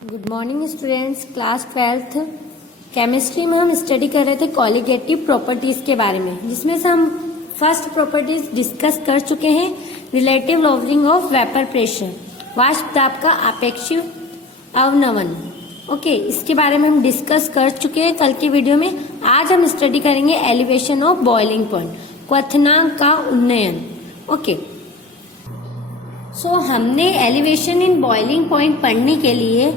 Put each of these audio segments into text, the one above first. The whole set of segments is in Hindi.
Good morning students. Class 12th chemistry में हम स्टडी कर रहे थे कॉलिगेटिव प्रॉपर्टीज के बारे में, जिसमें से हम फर्स्ट प्रॉपर्टीज डिस्कस कर चुके हैं। Relative lowering of vapour pressure, वाष्प दाब का आपेक्षिक अवनमन। ओके, इसके बारे में हम डिस्कस कर चुके हैं कल की वीडियो में। आज हम स्टडी करेंगे एलिवेशन ऑफ बॉइलिंग पॉइंट, क्वथनांक का उन्नयन। ओके, हमने एलिवेशन इन बॉइलिंग पॉइंट पढ़ने के लिए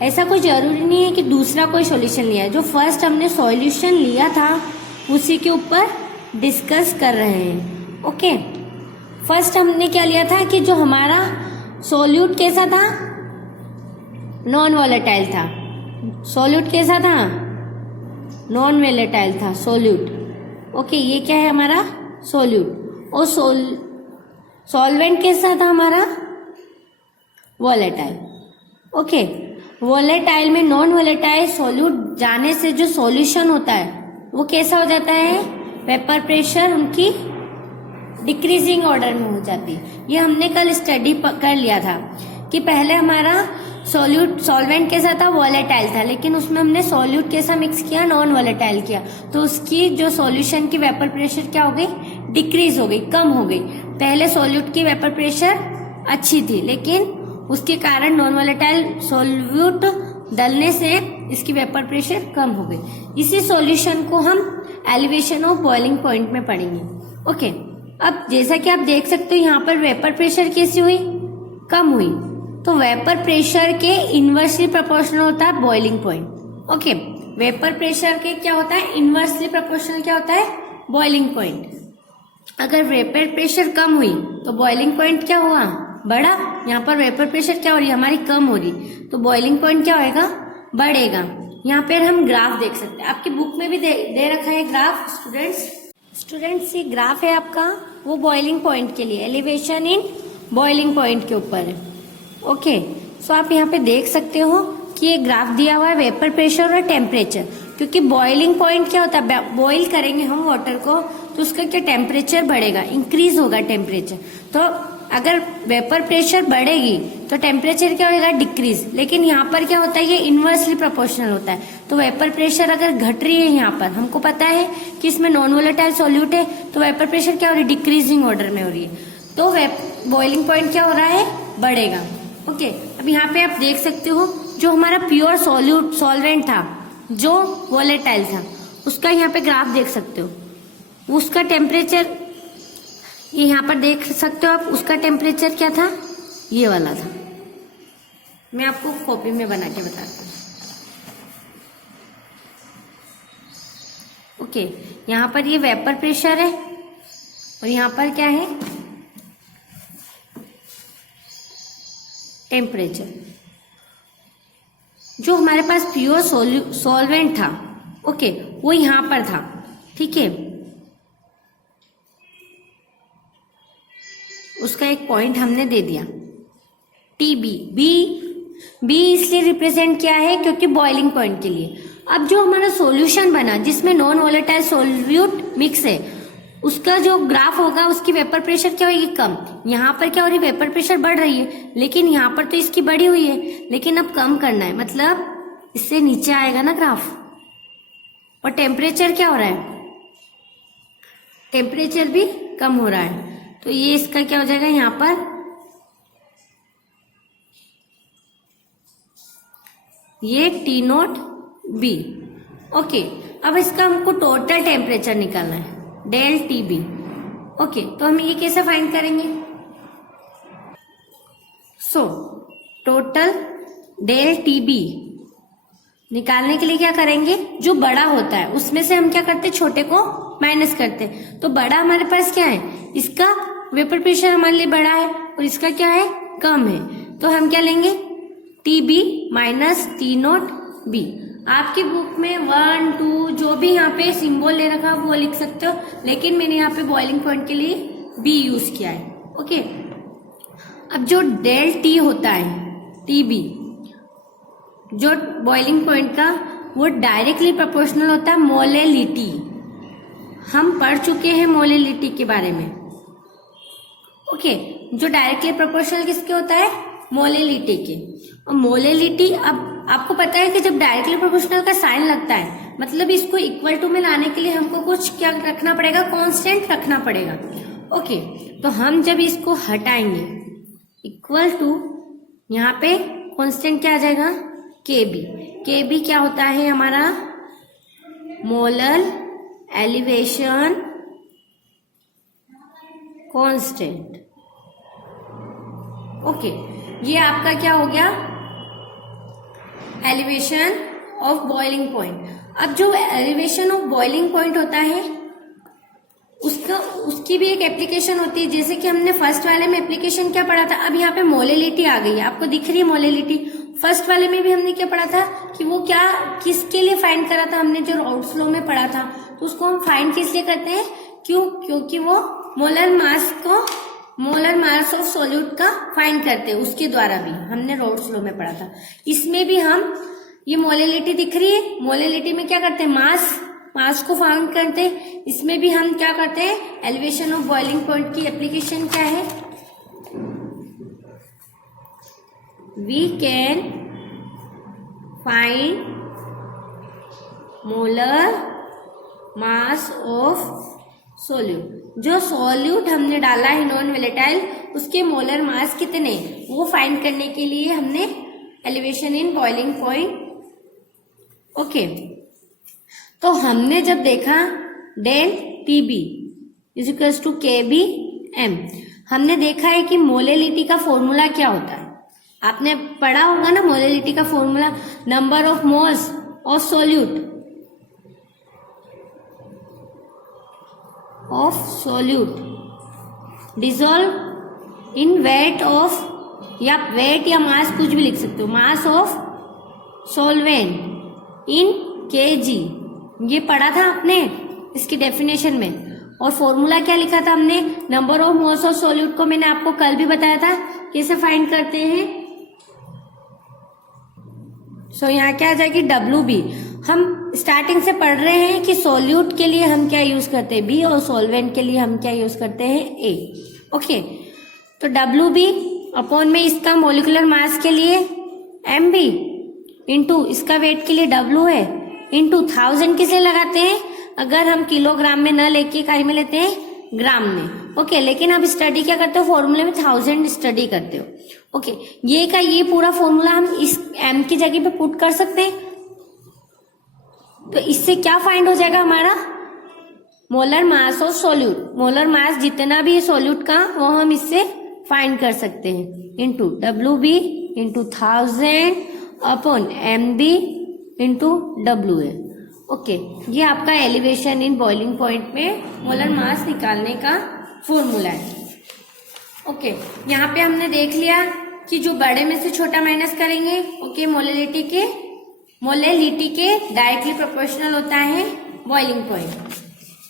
ऐसा कोई जरूरी नहीं है कि दूसरा कोई सॉल्यूशन लिया है। जो फर्स्ट हमने सॉल्यूशन लिया था उसी के ऊपर डिस्कस कर रहे हैं। ओके, फर्स्ट हमने क्या लिया था कि जो हमारा सॉल्यूट कैसा था, नॉन वोलेटाइल था। सॉल्यूट कैसा था, नॉन वोलेटाइल था सॉल्यूट। ओके, ये क्या है हमारा सॉल्यूट। और सॉल्वेंट कैसा था हमारा, वोलेटाइल। ओके, वोलेटाइल में नॉन वोलेटाइल सॉल्यूट जाने से जो सॉल्यूशन होता है वो कैसा हो जाता है, वेपर प्रेशर उनकी डिक्रीजिंग ऑर्डर में हो जाती है। ये हमने कल स्टडी कर लिया था कि पहले हमारा सॉल्वेंट कैसा था, वोलेटाइल था, लेकिन उसमें हमने सॉल्यूट कैसा मिक्स किया, नॉन वोलेटाइल किया, तो उसकी जो सॉल्यूशन की वेपर प्रेशर क्या हो गई, डिक्रीज हो गई, कम हो गई। पहले सॉल्यूट की वेपर प्रेशर अच्छी थी, लेकिन उसके कारण नॉन वोलेटाइल सॉल्यूट डलने से इसकी वेपर प्रेशर कम हो गई। इसी सॉल्यूशन को हम एलिवेशन ऑफ बॉइलिंग पॉइंट में पढ़ेंगे। ओके, अब जैसा कि आप देख सकते हो यहाँ पर वेपर प्रेशर कैसी हुई, कम हुई। तो वेपर प्रेशर के इनवर्सली प्रोपोर्शनल होता है boiling point. Okay, vapour pressure के क्या होता है, इनवर्सली प्रोपोर्शनल क्या होता है, बॉइलिंग पॉइंट। अगर वेपर प्रेशर कम हुई तो बॉइलिंग पॉइंट क्या हुआ, बढ़ा। यहाँ पर वेपर प्रेशर क्या हो रही है, हमारी कम हो रही, तो बॉइलिंग पॉइंट क्या होएगा, बढ़ेगा। यहाँ पर हम ग्राफ देख सकते हैं, आपकी बुक में भी दे रखा है ग्राफ स्टूडेंट्स। ये ग्राफ है आपका, वो बॉइलिंग पॉइंट के लिए, एलिवेशन इन बॉइलिंग पॉइंट के ऊपर है। ओके, सो आप यहाँ पे देख सकते हो कि ये ग्राफ दिया हुआ है वेपर प्रेशर और टेम्परेचर। क्योंकि बॉइलिंग पॉइंट क्या होता है, बॉइल करेंगे हम वाटर को तो उसका क्या टेम्परेचर बढ़ेगा, इंक्रीज होगा टेम्परेचर। तो अगर वेपर प्रेशर बढ़ेगी तो टेम्परेचर क्या होगा, डिक्रीज। लेकिन यहाँ पर क्या होता है, ये इनवर्सली प्रोपोर्शनल होता है। तो वेपर प्रेशर अगर घट रही है यहाँ पर, हमको पता है कि इसमें नॉन वोलेटाइल सॉल्यूट है, तो वेपर प्रेशर क्या हो रही है, डिक्रीजिंग ऑर्डर में हो रही है, तो बॉइलिंग पॉइंट क्या हो रहा है, बढ़ेगा। ओके, अब यहाँ पे आप देख सकते हो जो हमारा प्योर सॉल्वेंट था, जो वोलेटाइल था, उसका यहाँ पे ग्राफ देख सकते हो। उसका टेम्परेचर ये यहाँ पर देख सकते हो आप, उसका टेम्परेचर क्या था, ये वाला था। मैं आपको कॉपी में बना के बताता हूँ। ओके, यहाँ पर ये वेपर प्रेशर है और यहाँ पर क्या है, टेम्परेचर। जो हमारे पास प्योर सॉल्वेंट था, ओके, वो यहां पर था, ठीक है। उसका एक पॉइंट हमने दे दिया, टीबी। बी इसलिए रिप्रेजेंट किया है क्योंकि बॉइलिंग पॉइंट के लिए। अब जो हमारा सॉल्यूशन बना जिसमें नॉन वोलेटाइल सॉल्यूट मिक्स है, उसका जो ग्राफ होगा उसकी वेपर प्रेशर क्या होगी, कम। यहाँ पर क्या हो रही है, वेपर प्रेशर बढ़ रही है, लेकिन यहाँ पर तो इसकी बढ़ी हुई है, लेकिन अब कम करना है, मतलब इससे नीचे आएगा ना ग्राफ। और टेम्परेचर क्या हो रहा है, टेम्परेचर भी कम हो रहा है, तो ये इसका क्या हो जाएगा, यहाँ पर ये टी नॉट बी। ओके, अब इसका हमको टोटल टेम्परेचर निकालना है, डेल टी बी। ओके, तो हम ये कैसे फाइंड करेंगे, टोटल डेल टी बी निकालने के लिए क्या करेंगे, जो बड़ा होता है उसमें से हम क्या करते, छोटे को माइनस करते। तो बड़ा हमारे पास क्या है, इसका वेपर प्रेशर हमारे लिए बड़ा है और इसका क्या है, कम है, तो हम क्या लेंगे, T B minus T not B. आपकी बुक में 1, 2 जो भी यहाँ पे सिंबल ले रखा है वो लिख सकते हो, लेकिन मैंने यहाँ पे बॉइलिंग पॉइंट के लिए बी यूज किया है। ओके, अब जो डेल टी होता है, टी बी, जो बॉइलिंग पॉइंट का, वो डायरेक्टली प्रोपोर्शनल होता है मोलेलिटी। हम पढ़ चुके हैं मोलेलिटी के बारे में। ओके, जो डायरेक्टली प्रोपोर्शनल किसके होता है, मोलेलिटी के। और मोलेलिटी, अब आपको पता है कि जब डायरेक्टली प्रोपोर्शनल का साइन लगता है, मतलब इसको इक्वल टू में लाने के लिए हमको कुछ क्या रखना पड़ेगा, कांस्टेंट रखना पड़ेगा। ओके, तो हम जब इसको हटाएंगे इक्वल टू, यहाँ पे कांस्टेंट क्या आ जाएगा, केबी। केबी क्या होता है हमारा, मोलर एलिवेशन कांस्टेंट। ओके, ये आपका क्या हो गया, एलिवेशन ऑफ बॉइलिंग पॉइंट। अब जो एलिवेशन ऑफ बॉइलिंग पॉइंट होता है उसकी भी एक एप्लीकेशन होती है, जैसे कि हमने फर्स्ट वाले में एप्लीकेशन क्या पढ़ा था। अब यहाँ पे मोलेलिटी आ गई है, आपको दिख रही है मोलेलिटी। फर्स्ट वाले में भी हमने क्या पढ़ा था कि वो क्या किसके लिए फाइंड करा था, हमने जो राउल्ट्स लॉ में पढ़ा था। तो उसको हम फाइंड किस लिए करते हैं, क्योंकि वो मोलर मास ऑफ सॉल्यूट का फाइंड करते हैं, उसके द्वारा भी हमने राउल्ट्स लॉ में पढ़ा था। इसमें भी हम, ये मोलेलिटी दिख रही है, मोलेलिटी में क्या करते हैं, मास को फाइंड करते हैं। इसमें भी हम क्या करते हैं, एलिवेशन ऑफ बॉइलिंग पॉइंट की एप्लीकेशन क्या है, we can find molar mass of solute. जो सोल्यूट हमने डाला है नॉन वोलेटाइल, उसके मोलर मास कितने, वो फाइंड करने के लिए हमने elevation in boiling point. Okay, तो हमने जब देखा del TB is equals to KB M, हमने देखा है कि मोलेलिटी का फॉर्मूला क्या होता है। आपने पढ़ा होगा ना मोलेलिटी का formula, number of moles of solute dissolve in weight of, या वेट या मास कुछ भी लिख सकते हो, mass of solvent in KG. ये पढ़ा था आपने इसकी डेफिनेशन में। और फॉर्मूला क्या लिखा था हमने, number of moles of solute को मैंने आपको कल भी बताया था कैसे फाइंड करते हैं। सो यहाँ क्या आ जाएगी, WB। हम स्टार्टिंग से पढ़ रहे हैं कि सॉल्यूट के लिए हम क्या यूज करते हैं, B, और सॉल्वेंट के लिए हम क्या यूज करते हैं, A। ओके, तो WB अपॉन में इसका मोलिकुलर मास के लिए MB इंटू इसका वेट के लिए W है, इंटू 1000 किसे लगाते हैं, अगर हम किलोग्राम में न लेके काय में लेते हैं, ग्राम में। ओके, लेकिन अब स्टडी क्या करते हो, फॉर्मूले में 1000 स्टडी करते हो। ओके, ये पूरा फॉर्मूला हम इस M की जगह पे पुट कर सकते हैं। तो इससे क्या फाइंड हो जाएगा हमारा, molar mass of solute. Molar mass जितना भी है सोल्यूट का, वो हम इससे फाइंड कर सकते हैं, into WB into 1000 upon MB into WA। Okay, ये आपका एलिवेशन इन बॉइलिंग पॉइंट में मोलर मास निकालने का फॉर्मूला है। ओके, यहाँ पे हमने देख लिया कि जो बड़े में से छोटा माइनस करेंगे, ओके, मोलेलिटी के डायरेक्टली प्रोपोर्शनल होता है बॉइलिंग पॉइंट।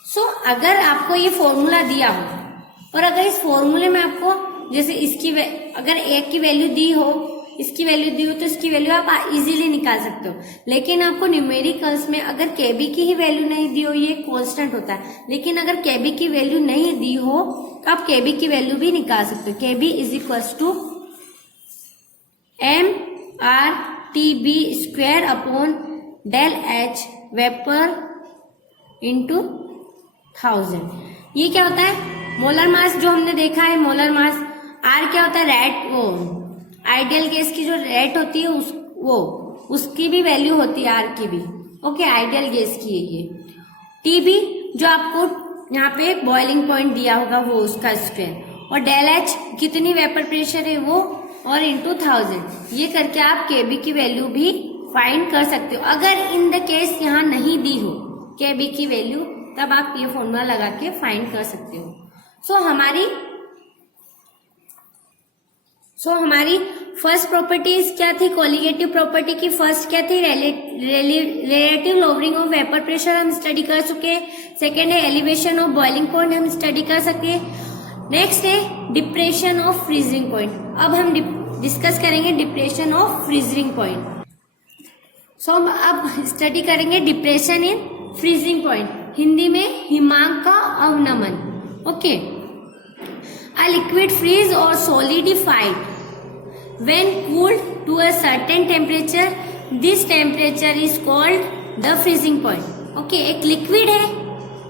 सो अगर आपको ये फॉर्मूला दिया हो, और अगर इस फॉर्मूले में आपको जैसे अगर एक की वैल्यू दी हो, इसकी वैल्यू दी हो, तो इसकी वैल्यू आप इजीली निकाल सकते हो। लेकिन आपको न्यूमेरिकल्स में अगर केबी की ही वैल्यू नहीं दी हो, ये कांस्टेंट होता है, लेकिन अगर केबी की वैल्यू नहीं दी हो तो आप केबी की वैल्यू भी निकाल सकते हो। KB is equals to MRTB square upon del H vapour into 1000। ये क्या होता है, मोलर मास जो हमने देखा है, मोलर मास। R क्या होता है, रेट, वो आइडियल गैस की जो रेट होती है उसकी भी वैल्यू होती है, R की भी। ओके, आइडियल गैस की है ये। TB जो आपको यहाँ पे बॉइलिंग पॉइंट दिया होगा, वो उसका स्क्वायर, और डेल H कितनी वेपर प्रेशर है वो, और इंटू 1000। ये करके आप केबी की वैल्यू भी फाइंड कर सकते हो। अगर इन द केस यहाँ नहीं दी हो केबी की वैल्यू, तब आप ये फॉर्मूला लगा के फाइंड कर सकते हो। सो हमारी फर्स्ट प्रॉपर्टीज क्या थी, कोलिगेटिव प्रॉपर्टी की फर्स्ट क्या थी, relative lowering of vapour pressure हम स्टडी कर चुके। सेकेंड है एलिवेशन ऑफ बॉइलिंग पॉइंट, हम स्टडी कर सके। नेक्स्ट है डिप्रेशन ऑफ फ्रीजिंग पॉइंट। अब हम डिस्कस करेंगे depression of freezing point. So हम अब स्टडी करेंगे depression in freezing point, Hindi में हिमांक का अवनमन। Okay, A liquid freeze or solidified When cooled to a certain temperature, this temperature is called the freezing point. Okay, एक लिक्विड है,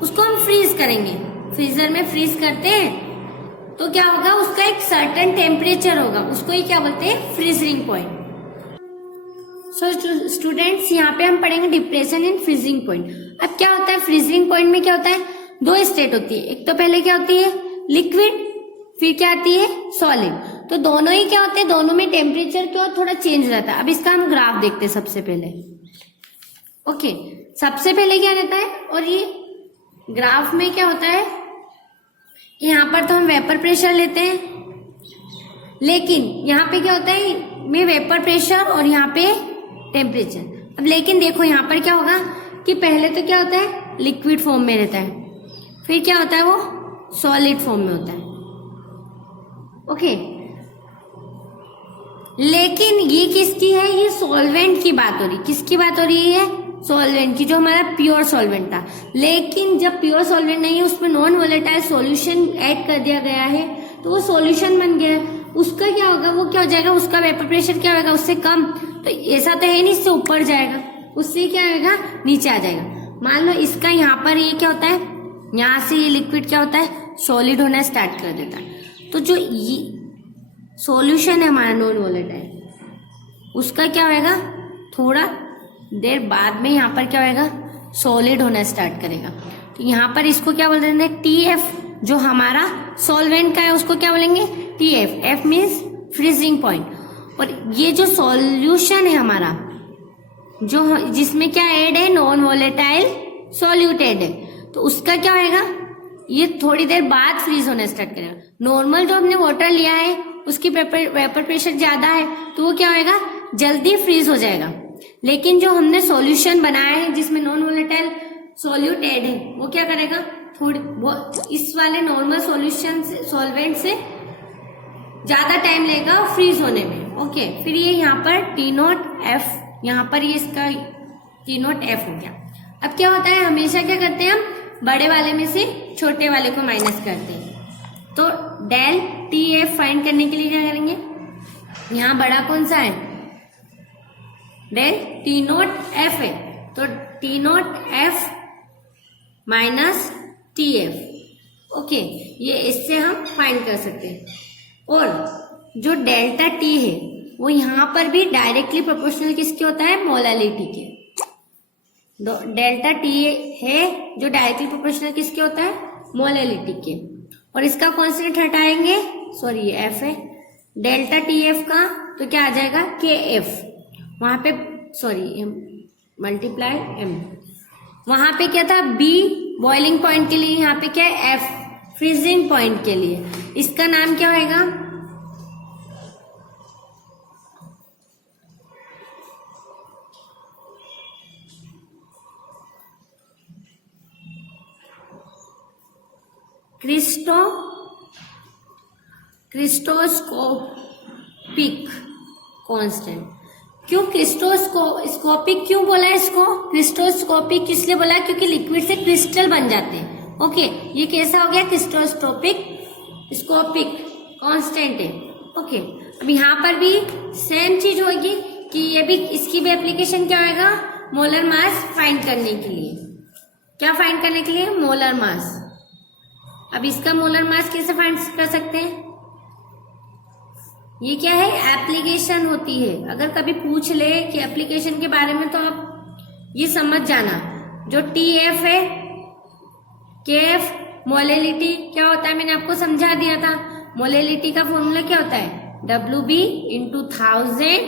उसको हम फ्रीज करेंगे, फ्रीजर में फ्रीज करते हैं तो क्या होगा, उसका एक सर्टेन टेम्परेचर होगा, उसको ही क्या बोलते हैं, फ्रीजिंग पॉइंट. सो स्टूडेंट्स, यहाँ पे हम पढ़ेंगे डिप्रेशन इन फ्रीजिंग पॉइंट. अब क्या होता है फ्रीजिंग पॉइंट में, क्या होता है, दो स्टेट होती है. एक तो पहले क्या होती है, लिक्विड, फिर क्या आती है, सॉलिड. तो दोनों ही क्या होते हैं, दोनों में टेम्परेचर क्या थोड़ा चेंज हो जाता है. अब इसका हम ग्राफ देखते हैं सबसे पहले. ओके, सबसे पहले क्या रहता है, और ये ग्राफ में क्या होता है कि यहाँ पर तो हम वेपर प्रेशर लेते हैं, लेकिन यहाँ पे क्या होता है, में वेपर प्रेशर और यहाँ पे टेम्परेचर. अब लेकिन देखो यहाँ पर क्या होगा कि पहले तो क्या होता है, लिक्विड फॉर्म में रहता है, फिर क्या होता है, वो सॉलिड फॉर्म में होता है. ओके, लेकिन ये किसकी है, ये सॉल्वेंट की बात हो रही. किसकी बात हो रही है, सॉल्वेंट की, जो हमारा प्योर सॉल्वेंट था. लेकिन जब प्योर सॉल्वेंट नहीं है, उसमें नॉन वोलेटाइल सॉल्यूशन ऐड कर दिया गया है, तो वो सॉल्यूशन बन गया. उसका क्या होगा, वो क्या हो जाएगा, उसका वेपर प्रेशर क्या होगा, उससे कम. तो ऐसा तो है नहीं, इससे ऊपर जाएगा, उससे क्या होगा, नीचे आ जाएगा. मान लो इसका यहाँ पर ये क्या होता है, यहाँ से ये लिक्विड क्या होता है, सॉलिड होना स्टार्ट कर देता है. तो जो ये सॉल्यूशन है हमारा नॉन वोलेटाइल, उसका क्या होगा, थोड़ा देर बाद में यहाँ पर क्या होगा, सॉलिड होना स्टार्ट करेगा. तो यहाँ पर इसको क्या बोलते हैं, TF, जो हमारा सॉल्वेंट का है उसको क्या बोलेंगे, TF. F means freezing point. और ये जो सॉल्यूशन है हमारा, जो जिसमें क्या ऐड है, नॉन वोलेटाइल सॉल्यूट ऐड है, तो उसका क्या होगा, ये थोड़ी देर बाद फ्रीज होना स्टार्ट करेगा. नॉर्मल जो हमने वाटर लिया है उसकी वेपर प्रेशर ज्यादा है, तो वो क्या होगा, जल्दी फ्रीज हो जाएगा. लेकिन जो हमने सॉल्यूशन बनाया है जिसमें नॉन वोलेटाइल सॉल्यूट ऐड है, वो क्या करेगा, थोड़ी इस वाले नॉर्मल सॉल्यूशन से, सॉल्वेंट से ज्यादा टाइम लेगा फ्रीज होने में. ओके, फिर ये यहाँ पर T0F, यहाँ पर ये इसका T0F हो गया. अब क्या होता है, हमेशा क्या करते हैं, हम बड़े वाले में से छोटे वाले को माइनस करते हैं. तो डेल TF फाइंड करने के लिए क्या करेंगे, यहाँ बड़ा कौन सा है, डेल T0F है, तो T0F माइनस TF. ओके, ये इससे हम फाइंड कर सकते हैं. और जो डेल्टा T है वो यहाँ पर भी डायरेक्टली प्रोपोर्शनल किसके होता है, मोलालिटी के. डेल्टा T है जो डायरेक्टली प्रोपोर्शनल किसके होता है, मोलालिटी के. और इसका कांस्टेंट हटाएंगे, सॉरी ये F है, डेल्टा TF का तो क्या आ जाएगा, KF. वहां पे सॉरी मल्टीप्लाई M. वहां पे क्या था, B बॉइलिंग पॉइंट के लिए, यहाँ पे क्या है, F फ्रीजिंग पॉइंट के लिए. इसका नाम क्या होगा, क्रिस्टोस्कोपिक कांस्टेंट. क्यों क्रिस्टोस्कोपिक क्यों बोला है इसको, क्रिस्टोस्कोपिक इसलिए बोला क्योंकि लिक्विड से क्रिस्टल बन जाते हैं. ओके, ये कैसा हो गया, क्रिस्टोस्कोपिक कांस्टेंट है. ओके, अब यहाँ पर भी सेम चीज होगी कि ये भी, इसकी भी एप्लीकेशन क्या होगा, मोलर मास फाइंड करने के लिए. क्या फाइंड करने के लिए, मोलर मास. अब इसका मोलर मास कैसे फाइंड कर सकते हैं, ये क्या है, एप्लीकेशन होती है. अगर कभी पूछ ले कि एप्लीकेशन के बारे में, तो आप ये समझ जाना, जो TF है, KF मोलेलिटी क्या होता है, मैंने आपको समझा दिया था. मोलेलिटी का फॉर्मूला क्या होता है, WB इंटू 1000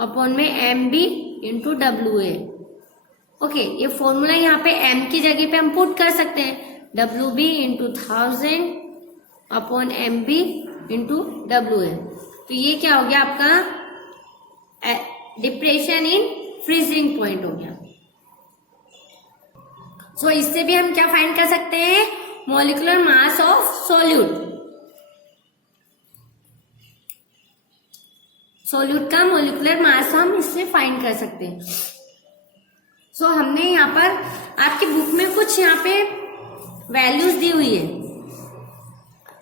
अपॉन में MB इंटू WA. ओके, ये फॉर्मूला यहाँ पे M की जगह पे हम पुट कर सकते हैं, WB into 1000 upon MB into WA. तो ये क्या हो गया आपका डिप्रेशन इन फ्रीजिंग पॉइंट हो गया. सो इससे भी हम क्या फाइंड कर सकते हैं, molecular mass of solute. Solute का मॉलिक्यूलर मास हम इससे फाइंड कर सकते हैं. सो हमने यहाँ पर आपकी बुक में कुछ यहाँ पे वैल्यूज दी हुई है.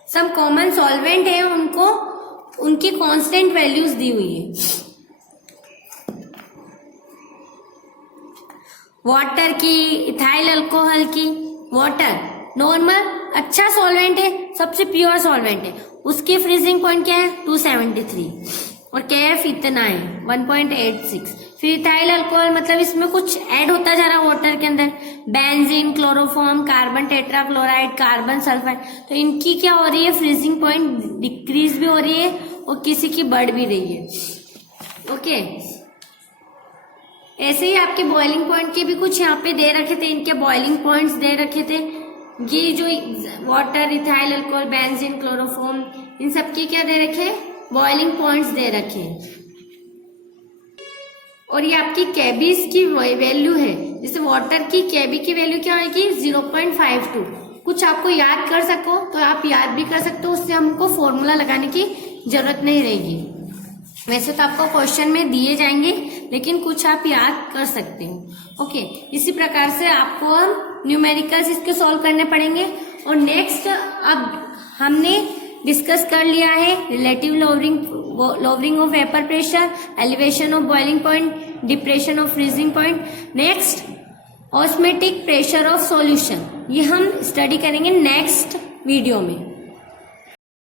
सब कॉमन सॉल्वेंट है, उनको उनकी कांस्टेंट वैल्यूज दी हुई है। वाटर की, इथाइल अल्कोहल की, वाटर नॉर्मल अच्छा सॉल्वेंट है, सबसे प्योर सॉल्वेंट है, उसकी फ्रीजिंग पॉइंट क्या है 273 और KF इतना है 1.86। फिर इथाइल अल्कोहल मतलब इसमें कुछ ऐड होता जा रहा है वाटर के अंदर, benzene, chloroform, carbon tetrachloride, carbon sulphide, तो इनकी क्या हो रही है फ्रीजिंग पॉइंट डिक्रीज भी हो रही है और किसी की बढ़ भी रही है। ओके, ऐसे ही आपके बॉइलिंग पॉइंट के भी कुछ यहाँ पे दे रखे थे, इनके बॉइलिंग पॉइंट्स दे रखे थे। ये जो water, ethyl alcohol, benzene, chloroform, इन सब की क्या दे रखे, बॉइलिंग पॉइंट्स दे रखे। और ये आपकी केबीज की वैल्यू है, जैसे वाटर की केबी की वैल्यू क्या होगी 0.52। कुछ आपको याद कर सको तो आप याद भी कर सकते हो, उससे हमको फॉर्मूला लगाने की जरूरत नहीं रहेगी। वैसे तो आपको क्वेश्चन में दिए जाएंगे, लेकिन कुछ आप याद कर सकते हो। ओके, इसी प्रकार से आपको न्यूमेरिकल्स इसके सॉल्व करने पड़ेंगे। और नेक्स्ट अब हमने डिस्कस कर लिया है relative lowering of vapour pressure, elevation of boiling point, depression of freezing point. Next osmotic pressure of solution, ये हम स्टडी करेंगे नेक्स्ट वीडियो में।